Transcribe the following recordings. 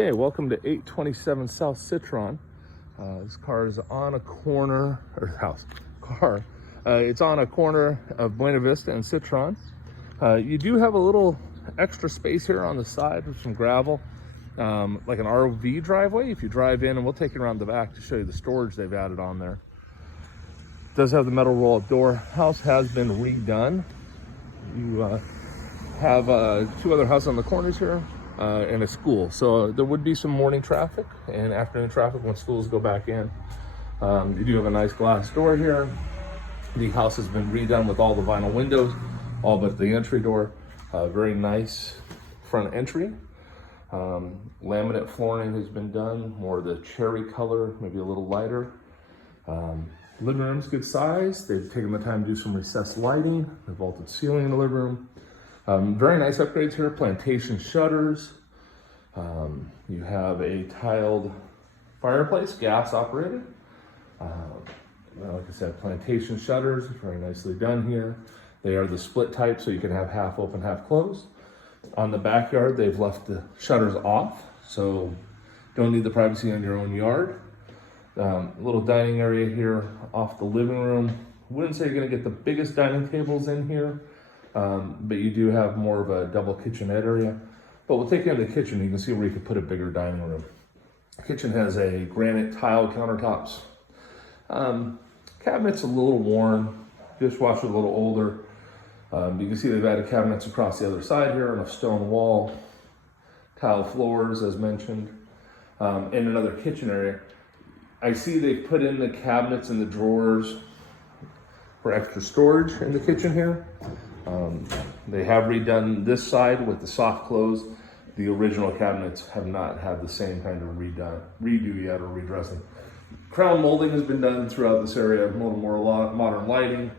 Hey, welcome to 827 South Citron. This car is on a corner, it's on a corner of Buena Vista and Citron. You do have a little extra space here on the side with some gravel, like an RV driveway. If you drive in, and we'll take you around the back to show you the storage they've added on there. It does have the metal roll-up door. House has been redone. You have two other houses on the corners here. And a school, so there would be some morning traffic and afternoon traffic when schools go back in. You do have a nice glass door here. The house has been redone with all the vinyl windows, all but the entry door. Very nice front entry. Laminate flooring has been done, more the cherry color, maybe a little lighter. Living room's good size. They've taken the time to do some recessed lighting, the vaulted ceiling in the living room. Very nice upgrades here, plantation shutters. You have a tiled fireplace, gas operated. Like I said, plantation shutters, very nicely done here. They are the split type, so you can have half open, half closed. On the backyard, they've left the shutters off, so don't need the privacy in your own yard. Little dining area here off the living room. Wouldn't say you're gonna get the biggest dining tables in here, but you do have more of a double kitchenette area. But we'll take you into the kitchen. You can see where you could put a bigger dining room. The kitchen has a granite tile countertops. Cabinets a little worn, dishwasher a little older. You can see they've added cabinets across the other side here and a stone wall, tile floors as mentioned, and another kitchen area. I see they've put in the cabinets and the drawers for extra storage in the kitchen here. They have redone this side with the soft close. The original cabinets have not had the same kind of redo yet or redressing. Crown molding has been done throughout this area, a little more modern lighting.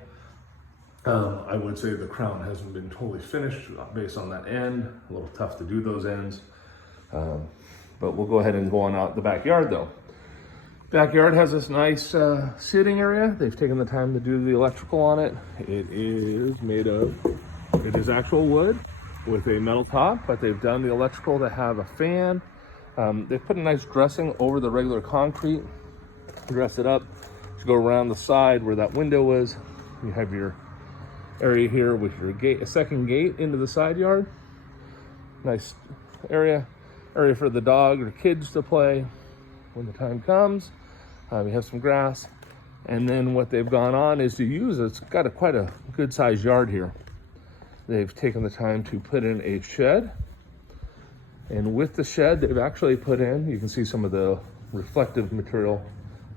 I would say the crown hasn't been totally finished based on that end. A little tough to do those ends. But we'll go ahead and go on out the backyard though. Backyard has this nice sitting area. They've taken the time to do the electrical on it. It is actual wood with a metal top, but they've done the electrical to have a fan. They've put a nice dressing over the regular concrete, dress it up to go around the side where that window is. You have your area here with your gate, a second gate into the side yard. Nice area for the dog or kids to play when the time comes. You have some grass, and then what they've gone on is to use, it's got quite a good sized yard here. They've taken the time to put in a shed, and with the shed they've actually put in, you can see some of the reflective material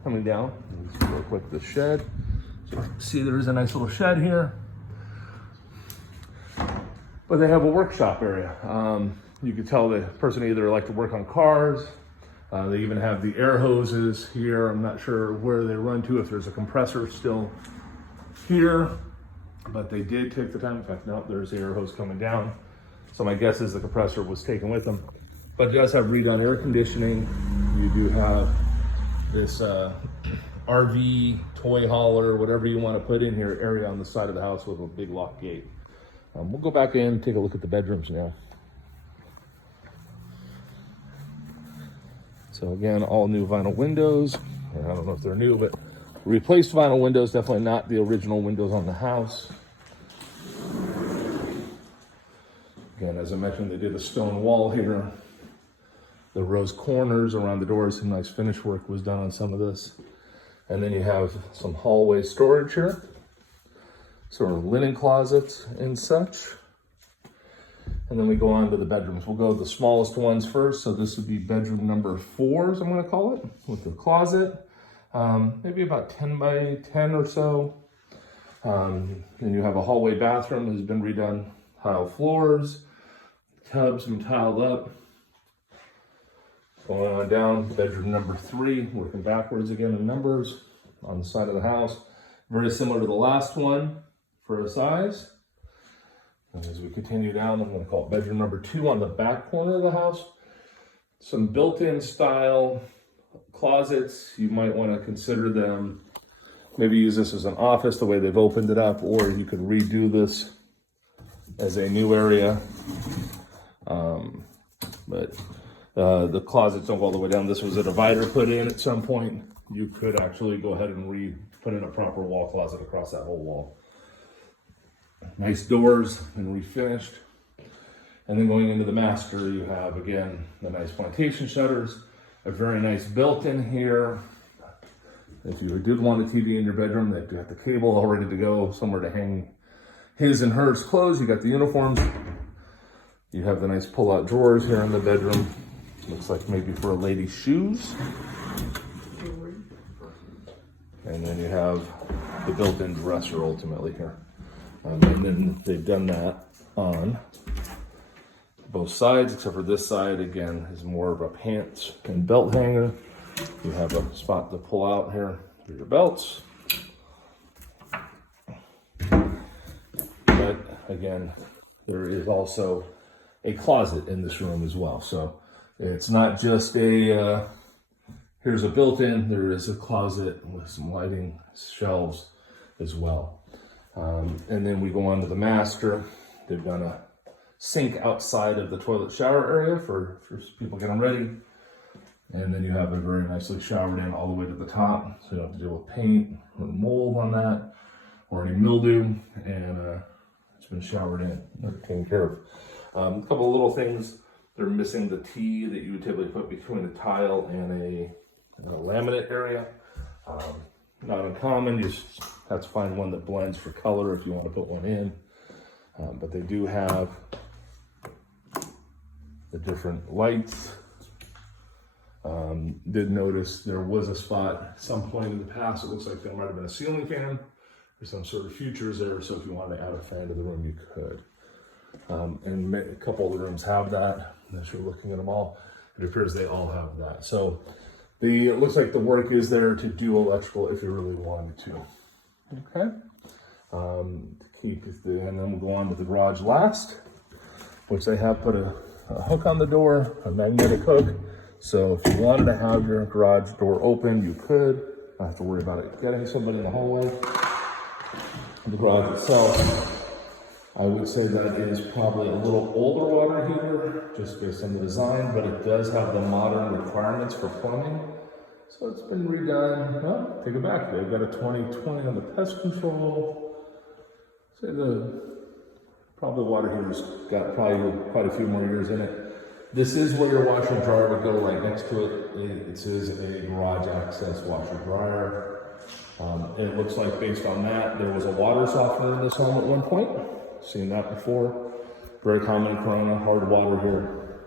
coming down. Let's real quick the shed. So you see there is a nice little shed here, but they have a workshop area. You can tell the person either like to work on cars. They even have the air hoses here. I'm not sure where they run to, if there's a compressor still here, but they did take the time. In fact, no, there's the air hose coming down. So my guess is the compressor was taken with them. But it does have redone air conditioning. You do have this RV, toy hauler, whatever you want to put in here, area on the side of the house with a big lock gate. We'll go back in and take a look at the bedrooms now. So again, all new vinyl windows. I don't know if they're new, but replaced vinyl windows, definitely not the original windows on the house. Again, as I mentioned, they did a stone wall here. The rose corners around the doors, some nice finish work was done on some of this. And then you have some hallway storage here. Sort of linen closets and such. And then we go on to the bedrooms. We'll go with the smallest ones first. So this would be bedroom number 4, as I'm gonna call it, with the closet. Maybe about 10 by 10 or so. Then you have a hallway bathroom that has been redone. Tile floors, tubs been tiled up. Going on down, bedroom number 3, working backwards again in numbers on the side of the house. Very similar to the last one for a size. And as we continue down, I'm going to call it bedroom number 2 on the back corner of the house. Some built-in style closets. You might want to consider them, maybe use this as an office the way they've opened it up, or you could redo this as a new area. But The closets don't go all the way down. This was a divider put in at some point. You could actually go ahead and put in a proper wall closet across that whole wall. Nice doors and refinished. And then going into the master, you have, again, the nice plantation shutters, a very nice built-in here. If you did want a TV in your bedroom, they've got the cable all ready to go, somewhere to hang his and hers clothes. You got the uniforms. You have the nice pull-out drawers here in the bedroom. Looks like maybe for a lady's shoes. And then you have the built-in dresser ultimately here. And then they've done that on both sides, except for this side, again, is more of a pants and belt hanger. You have a spot to pull out here for your belts. But again, there is also a closet in this room as well. So it's not just a, here's a built-in, there is a closet with some lighting, shelves as well. And then we go on to the master. They've done a sink outside of the toilet shower area for people getting ready. And then you have it very nicely showered in all the way to the top. So you don't have to deal with paint or mold on that or any mildew. And it's been showered in or taken care of. A couple of little things. They're missing the T that you would typically put between a tile and a laminate area. Not uncommon. You just have to find one that blends for color if you want to put one in. But they do have the different lights. Did notice there was a spot at some point in the past, it looks like there might have been a ceiling fan or some sort of futures there, so if you wanted to add a fan to the room, you could. And a couple of the rooms have that. As you're looking at them all, it appears they all have that. So it looks like the work is there to do electrical if you really wanted to. Okay. And then we'll go on to the garage last, which they have put a hook on the door, a magnetic hook. So if you wanted to have your garage door open, you could. Not have to worry about it getting somebody in the hallway. The garage itself, I would say that it is probably a little older water heater, just based on the design, but it does have the modern requirements for plumbing. So it's been redone. Well, take it back. They've got a 2020 on the pest control. Say probably the water heater's got probably quite a few more years in it. This is where your washer and dryer would go right next to it. It is a garage access washer dryer. It looks like based on that, there was a water softener in this home at one point. Seen that before. Very common in Corona, hard water here.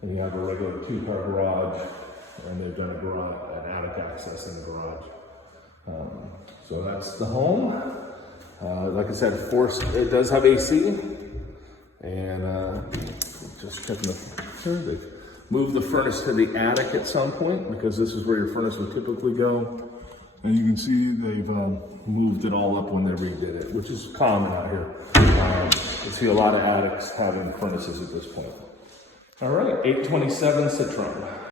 And you have a regular 2-car garage, and they've done an attic access in the garage. So that's the home. Like I said, it does have AC, and just checking the picture. They've moved the furnace to the attic at some point because this is where your furnace would typically go. And you can see they've moved it all up when they redid it, which is common out here. You see a lot of attics having furnaces at this point. All right, 827 Citron.